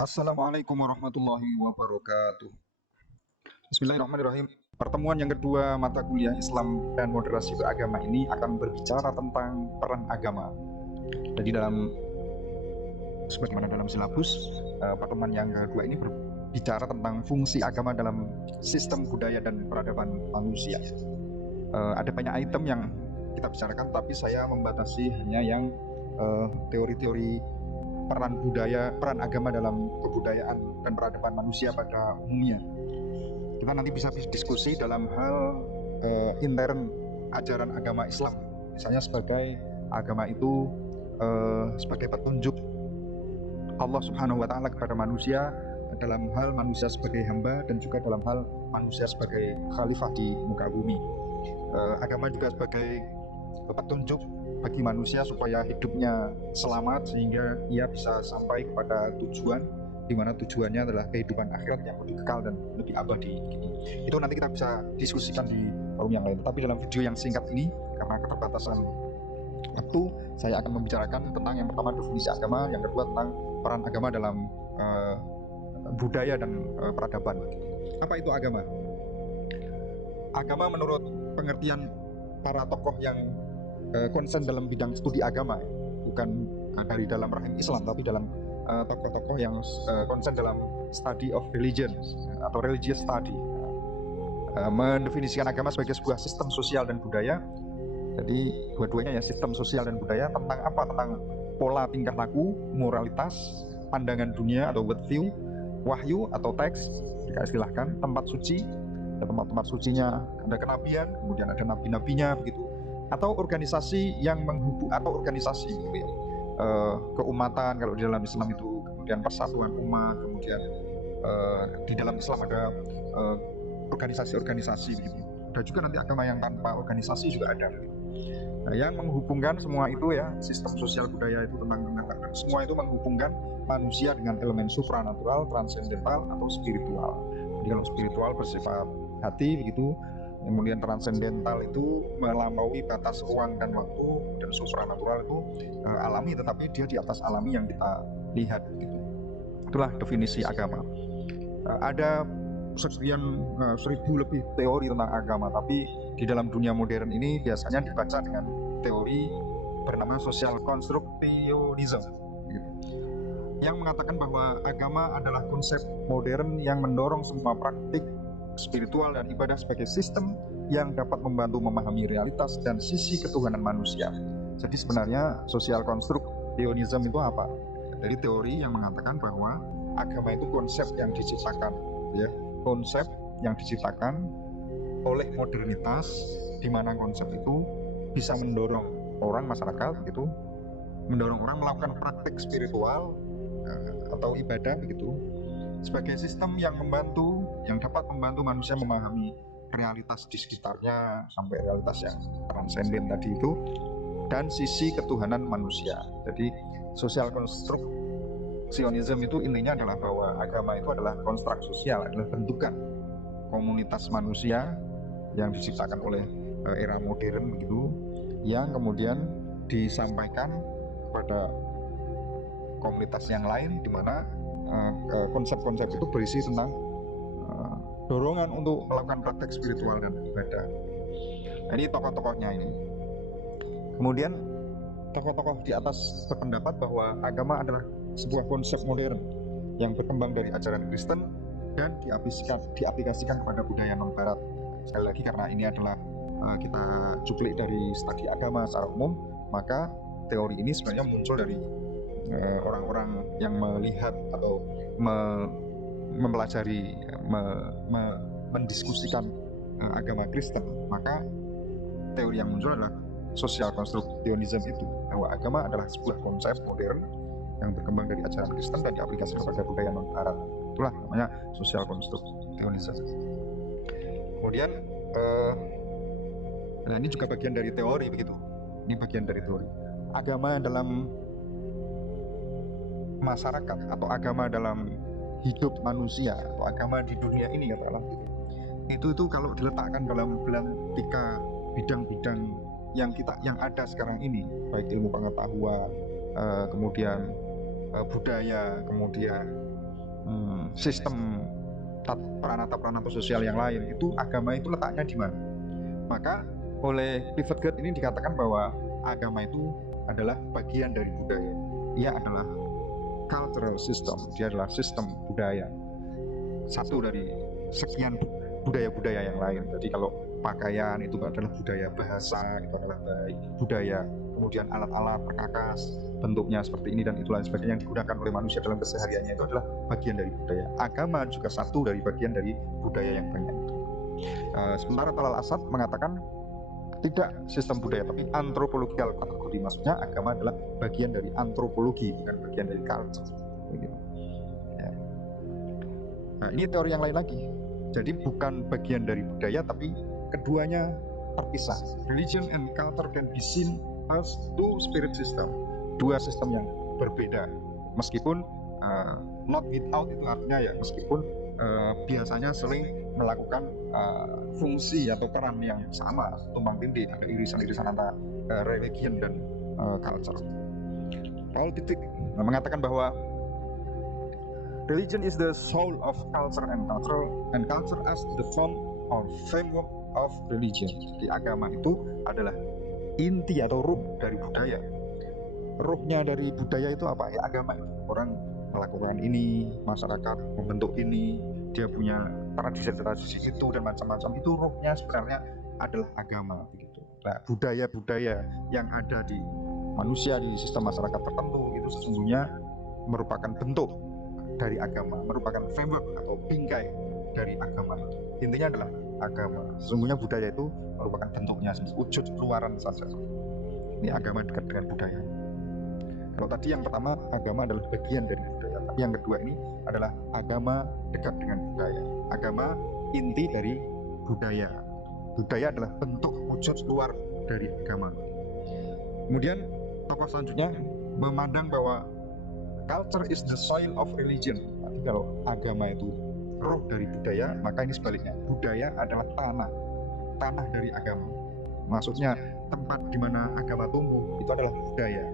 Assalamualaikum warahmatullahi wabarakatuh. Bismillahirrahmanirrahim. Pertemuan yang kedua mata kuliah Islam dan Moderasi Beragama ini akan berbicara tentang peran agama. Jadi sebagaimana dalam silabus, pertemuan yang kedua ini berbicara tentang fungsi agama dalam sistem budaya dan peradaban manusia. Ada banyak item yang kita bicarakan, tapi saya membatasi hanya yang teori-teori peran agama dalam kebudayaan dan peradaban manusia pada umumnya. Kita nanti bisa diskusi dalam hal intern ajaran agama Islam, misalnya sebagai agama itu sebagai petunjuk Allah Subhanahu wa Ta'ala kepada manusia, dalam hal manusia sebagai hamba, dan juga dalam hal manusia sebagai khalifah di muka bumi. Agama juga sebagai petunjuk bagi manusia supaya hidupnya selamat, sehingga ia bisa sampai kepada tujuan, di mana tujuannya adalah kehidupan akhirat yang lebih kekal dan lebih abadi. Itu nanti kita bisa diskusikan di forum yang lain. Tapi dalam video yang singkat ini, karena keterbatasan waktu, saya akan membicarakan tentang yang pertama definisi agama, yang kedua tentang peran agama dalam budaya dan peradaban. Apa itu agama? Agama menurut pengertian para tokoh yang konsen dalam bidang studi agama, bukan dari dalam rahim Islam, tapi dalam tokoh-tokoh yang konsen dalam study of religion atau religious study, mendefinisikan agama sebagai sebuah sistem sosial dan budaya. Jadi dua-duanya ya, sistem sosial dan budaya, tentang apa? Tentang pola tingkah laku, moralitas, pandangan dunia atau worldview, wahyu atau teks, jika istilahkan, tempat suci, ada tempat-tempat sucinya, ada kenabian, kemudian ada nabi-nabinya, begitu, atau organisasi yang atau organisasi gitu ya, keumatan kalau di dalam Islam itu, kemudian persatuan umat, kemudian di dalam Islam ada organisasi-organisasi begitu. Ada juga nanti agama yang tanpa organisasi juga ada. Nah, yang menghubungkan semua itu ya, sistem sosial budaya itu tentang semua itu menghubungkan manusia dengan elemen supranatural, transendental atau spiritual. Jadi kalau spiritual bersifat hati begitu, kemudian transendental itu melampaui batas ruang dan waktu, dan supranatural itu alami, tetapi dia di atas alami yang kita lihat gitu. Itulah definisi agama. Ada sekian 1000 lebih teori tentang agama, tapi di dalam dunia modern ini biasanya dibaca dengan teori bernama social constructionism gitu, yang mengatakan bahwa agama adalah konsep modern yang mendorong semua praktik spiritual dan ibadah sebagai sistem yang dapat membantu memahami realitas dan sisi ketuhanan manusia. Jadi sebenarnya social constructionism itu apa? Dari teori yang mengatakan bahwa agama itu konsep yang diciptakan, ya, konsep yang diciptakan oleh modernitas, di mana konsep itu bisa mendorong orang, masyarakat begitu, mendorong orang melakukan praktik spiritual atau ibadah begitu, sebagai sistem yang dapat membantu manusia memahami realitas di sekitarnya sampai realitas yang transenden tadi itu, dan sisi ketuhanan manusia. Jadi social constructionism itu intinya adalah bahwa agama itu adalah konstruk sosial, adalah bentukan komunitas manusia yang diciptakan oleh era modern begitu, yang kemudian disampaikan kepada komunitas yang lain, di mana konsep-konsep itu berisi tentang dorongan untuk melakukan praktek spiritual dan ibadah. Nah, ini tokoh-tokohnya ini. Kemudian tokoh-tokoh di atas berpendapat bahwa agama adalah sebuah konsep modern yang berkembang dari ajaran Kristen dan diaplikasikan kepada budaya non-Barat. Sekali lagi, karena ini adalah kita cuplik dari studi agama secara umum, maka teori ini sebenarnya muncul dari orang-orang yang melihat atau mempelajari, mendiskusikan agama Kristen. Maka teori yang muncul adalah social constructionism itu, bahwa agama adalah sebuah konsep modern yang berkembang dari ajaran Kristen dan diaplikasikan kepada budaya non-Barat. Itulah namanya social constructionism. Kemudian nah ini juga bagian dari teori begitu. Ini bagian dari teori. Agama dalam masyarakat atau agama dalam hidup manusia atau agama di dunia ini, katakanlah itu kalau diletakkan dalam tiga bidang-bidang yang ada sekarang ini, baik ilmu pengetahuan, kemudian budaya, kemudian sistem peranata-peranata sosial yang lain, itu agama itu letaknya di mana. Maka oleh Clifford Geertz ini dikatakan bahwa agama itu adalah bagian dari budaya. Ia adalah cultural system, dia adalah sistem budaya, satu dari sekian budaya-budaya yang lain. Jadi kalau pakaian itu adalah budaya, bahasa itu adalah budaya, kemudian alat-alat perkakas bentuknya seperti ini dan itu lain sebagainya yang digunakan oleh manusia dalam kesehariannya itu adalah bagian dari budaya. Agama juga satu dari bagian dari budaya yang banyak itu. Sementara Talal Asad mengatakan tidak sistem budaya tapi antropological kategori, maksudnya agama adalah bagian dari antropologi bukan bagian dari culture. Begitu. Ya. Nah, ini teori yang lain lagi. Jadi bukan bagian dari budaya tapi keduanya terpisah. Religion and culture can be seen as two spirit system, dua sistem yang berbeda. Meskipun not without itu artinya ya meskipun biasanya sering melakukan fungsi atau peran yang sama, tumpang tindih, ada irisan-irisan antara religion dan culture. Paul Tillich mengatakan bahwa religion is the soul of culture and culture as the form or framework of religion. Jadi agama itu adalah inti atau ruh dari budaya. Ruhnya dari budaya itu apa? Ya agama itu. Orang melakukan ini, masyarakat membentuk ini, dia punya tradisi-tradisi itu dan macam-macam, itu ruhnya sebenarnya adalah agama begitu. Nah, budaya-budaya yang ada di manusia di sistem masyarakat tertentu itu sesungguhnya merupakan bentuk dari agama, merupakan framework atau bingkai dari agama itu. Intinya adalah agama. Sesungguhnya budaya itu merupakan bentuknya, wujud luaran saja. Ini agama dekat dengan budaya. Kalau tadi yang pertama agama adalah bagian dari budaya, tapi yang kedua ini adalah agama dekat dengan budaya. Agama inti dari budaya. Budaya adalah bentuk wujud luar dari agama. Kemudian tokoh selanjutnya memandang bahwa culture is the soil of religion. Tapi kalau agama itu roh dari budaya, maka ini sebaliknya. Budaya adalah tanah dari agama. Maksudnya tempat di mana agama tumbuh itu adalah budaya.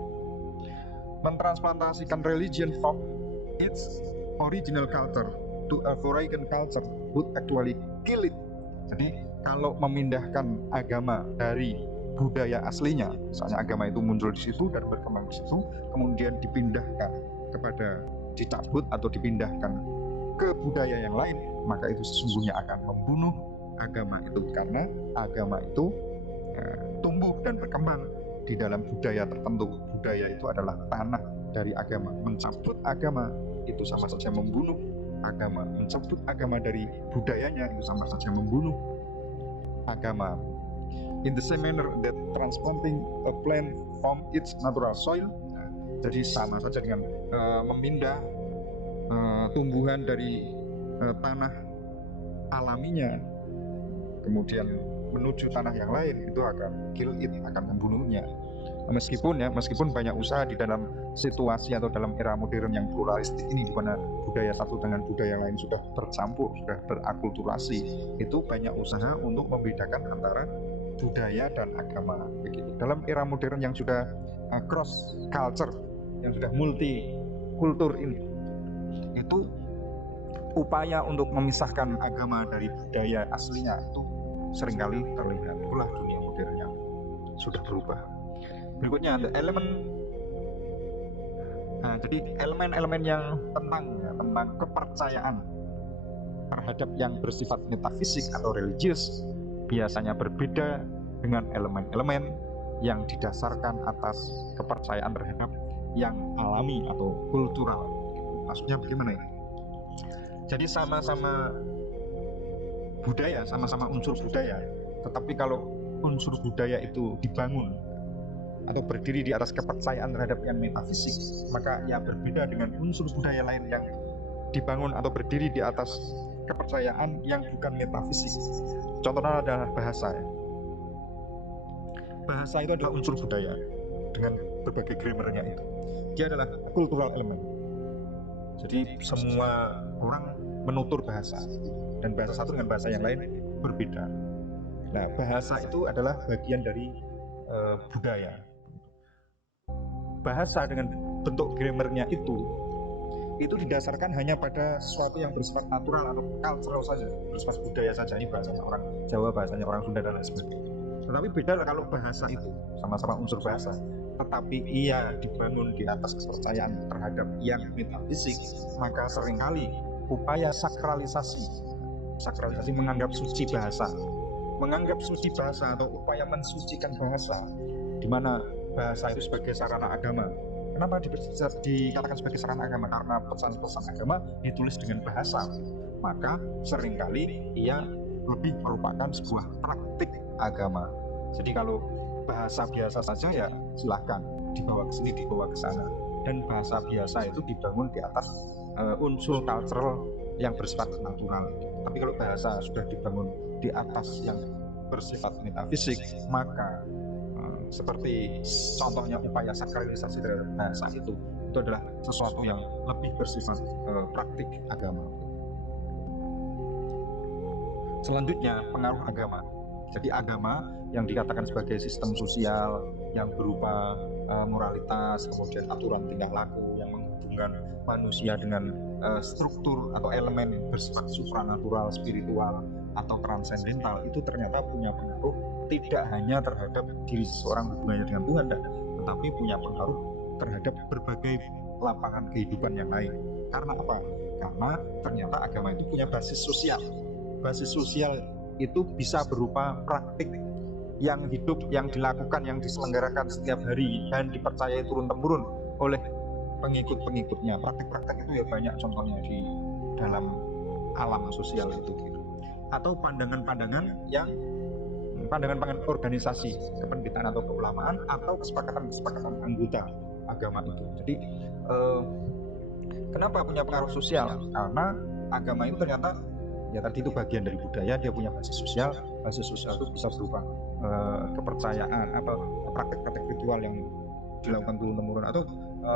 Mentransplantasikan religion from its original culture to a foreign culture would actually kill it. Jadi kalau memindahkan agama dari budaya aslinya, misalnya agama itu muncul di situ dan berkembang di situ, kemudian dipindahkan kepada dicabut atau dipindahkan ke budaya yang lain, maka itu sesungguhnya akan membunuh agama itu, karena agama itu tumbuh dan berkembang di dalam budaya tertentu. Budaya itu adalah tanah dari agama. Mencabut agama itu sama saja membunuh agama. Mencabut agama dari budayanya itu sama saja membunuh agama. In the same manner that transplanting a plant from its natural soil, jadi sama saja dengan memindah tumbuhan dari tanah alaminya kemudian menuju tanah yang lain, itu akan kill it, akan membunuhnya. Meskipun banyak usaha di dalam situasi atau dalam era modern yang pluralistik ini, di mana budaya satu dengan budaya lain sudah bercampur, sudah berakulturasi, itu banyak usaha untuk membedakan antara budaya dan agama begitu. Dalam era modern yang sudah cross culture, yang sudah multi kultur ini, itu upaya untuk memisahkan agama dari budaya aslinya itu seringkali terlihat. Itulah dunia modern yang sudah berubah. Berikutnya ada elemen. Nah, jadi elemen-elemen yang tentang kepercayaan terhadap yang bersifat metafisik atau religius biasanya berbeda dengan elemen-elemen yang didasarkan atas kepercayaan terhadap yang alami atau kultural. Maksudnya bagaimana ini? Jadi sama-sama budaya, sama-sama unsur budaya, tetapi kalau unsur budaya itu dibangun atau berdiri di atas kepercayaan terhadap yang metafisik, maka ya berbeda dengan unsur budaya lain yang dibangun atau berdiri di atas kepercayaan yang bukan metafisik. Contohnya adalah bahasa. Bahasa itu adalah unsur budaya dengan berbagai grammarnya itu. Dia adalah cultural element. Jadi semua orang menutur bahasa, dan bahasa satu dengan bahasa yang lain berbeda. Nah, bahasa itu adalah bagian dari budaya. Bahasa dengan bentuk grammarnya itu itu didasarkan hanya pada sesuatu yang bersifat natural atau cultural saja, bersifat budaya saja. Ini bahasanya orang Jawa, bahasanya orang Sunda dan lain sebagainya. Tetapi beda kalau bahasa itu sama-sama unsur bahasa, tetapi ia dibangun di atas kepercayaan terhadap yang metafisik, maka seringkali upaya sakralisasi menganggap suci bahasa atau upaya mensucikan bahasa, di mana bahasa itu sebagai sarana agama. Kenapa dikatakan sebagai sarana agama? Karena pesan-pesan agama ditulis dengan bahasa, maka seringkali ia lebih merupakan sebuah praktik agama. Jadi kalau bahasa biasa saja ya silahkan dibawa ke sini, dibawa ke sana, dan bahasa biasa itu dibangun di atas unsur cultural yang bersifat natural. Tapi kalau bahasa sudah dibangun di atas yang bersifat metafisik, maka seperti contohnya upaya sakralisasi terhadap bahasa itu adalah sesuatu yang lebih bersifat praktik agama. Selanjutnya, pengaruh agama. Jadi agama yang dikatakan sebagai sistem sosial yang berupa moralitas, kemudian aturan tingkah laku yang menghubungkan manusia dengan struktur atau elemen bersifat supranatural, spiritual atau transendental, itu ternyata punya pengaruh tidak hanya terhadap diri seseorang hubungannya dengan Tuhan, tetapi punya pengaruh terhadap berbagai lapangan kehidupan yang lain. Karena apa? Karena ternyata agama itu punya basis sosial. Basis sosial itu bisa berupa praktik yang hidup, yang dilakukan, yang diselenggarakan setiap hari dan dipercayai turun-temurun oleh pengikut-pengikutnya. Praktik-praktik itu ya banyak contohnya di dalam alam sosial itu. Atau pandangan-pandangan organisasi, kependetiaan atau keulamaan, atau kesepakatan anggota agama itu. Jadi kenapa punya pengaruh sosial? Karena agama itu ternyata ya tadi itu bagian dari budaya, dia punya basis sosial. Basis sosial itu bisa berupa kepercayaan atau praktek-praktek ritual yang dilakukan turun-temurun, atau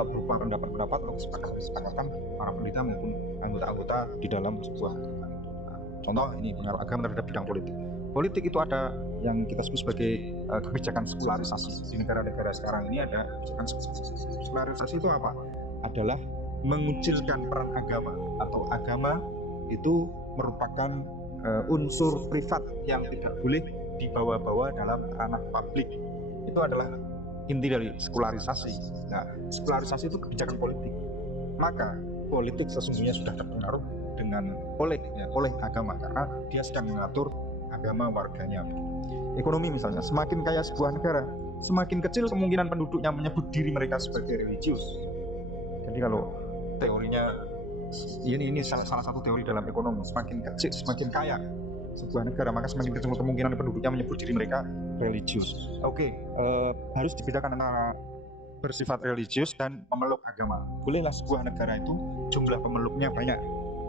berupa pendapat-pendapat atau kesepakatan para pendeta maupun anggota-anggota di dalam sebuah agama. Contoh ini pengaruh agama terhadap bidang politik. Politik itu ada yang kita sebut sebagai kebijakan sekularisasi. Di negara-negara sekarang ini ada kebijakan sekularisasi. Sekularisasi itu apa? Adalah mengucilkan peran agama, atau agama itu merupakan unsur privat yang tidak boleh dibawa-bawa dalam ranah publik. Itu adalah inti dari sekularisasi. Nah, sekularisasi itu kebijakan politik. Maka politik sesungguhnya sudah terpengaruh oleh agama, karena dia sedang mengatur agama warganya. Ekonomi misalnya, semakin kaya sebuah negara, semakin kecil kemungkinan penduduknya menyebut diri mereka sebagai religius. Jadi kalau teorinya ini salah satu teori dalam ekonomi, semakin kecil, semakin kaya sebuah negara, maka semakin kecil kemungkinan penduduknya menyebut diri mereka religius. Harus dibedakan antara bersifat religius dan pemeluk agama. Bolehlah sebuah negara itu jumlah pemeluknya banyak,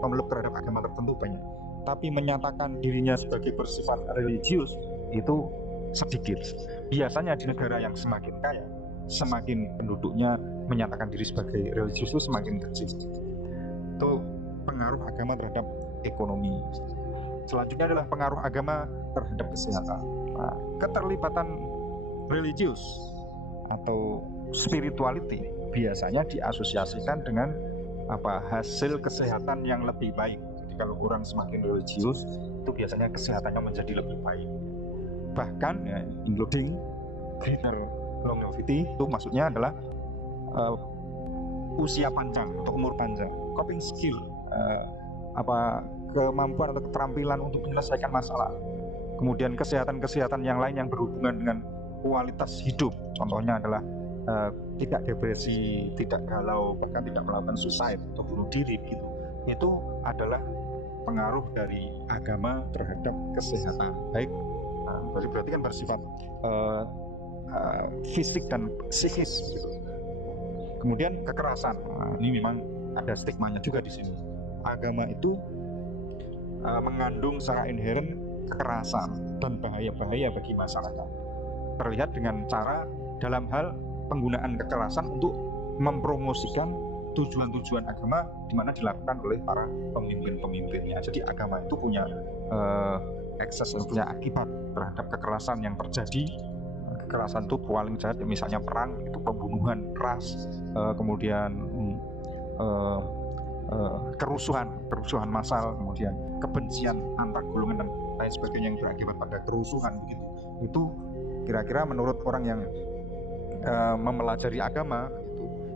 pemeluk terhadap agama tertentu banyak, tapi menyatakan dirinya sebagai bersifat religius itu sedikit. Biasanya di negara yang semakin kaya, semakin penduduknya menyatakan diri sebagai religius itu semakin kecil. Itu pengaruh agama terhadap ekonomi. Selanjutnya adalah pengaruh agama terhadap kesehatan. Nah, keterlibatan religius atau spirituality biasanya diasosiasikan dengan hasil kesehatan yang lebih baik. Jadi kalau orang semakin religius, itu biasanya kesehatannya menjadi lebih baik. Bahkan ya, including greater longevity, itu maksudnya adalah usia panjang atau umur panjang, coping skill, kemampuan atau keterampilan untuk menyelesaikan masalah. Kemudian kesehatan yang lain yang berhubungan dengan kualitas hidup, contohnya adalah tidak depresi, tidak galau, bahkan tidak melakukan suicide atau bunuh diri gitu. Itu adalah pengaruh dari agama terhadap kesehatan. Baik, berarti kan bersifat fisik dan psikis gitu. Kemudian kekerasan. Ini memang ada stigmanya juga di sini. Agama itu mengandung secara inheren kekerasan dan bahaya-bahaya bagi masyarakat. Terlihat dengan cara dalam hal penggunaan kekerasan untuk mempromosikan tujuan-tujuan agama, di mana dilakukan oleh para pemimpin-pemimpinnya. Jadi agama itu punya ekses, punya akibat terhadap kekerasan yang terjadi. Kekerasan itu paling jahat, misalnya perang, itu pembunuhan ras, kemudian kerusuhan massal, kemudian kebencian antar golongan dan lain sebagainya yang berakibat pada kerusuhan begitu. Itu kira-kira menurut orang yang mempelajari agama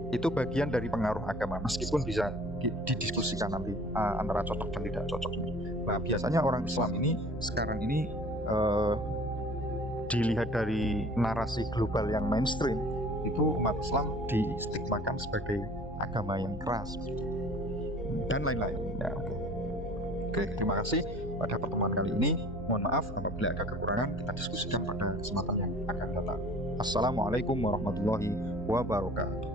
itu bagian dari pengaruh agama, meskipun bisa didiskusikan nanti antara cocok dan tidak cocok. Nah, biasanya orang Islam ini sekarang ini dilihat dari narasi global yang mainstream, itu umat Islam distigmakan sebagai agama yang keras dan lain-lain. Ya, oke, terima kasih pada pertemuan kali ini. Mohon maaf apabila ada kekurangan, kita diskusikan pada kesempatan yang akan datang. Assalamualaikum warahmatullahi wabarakatuh.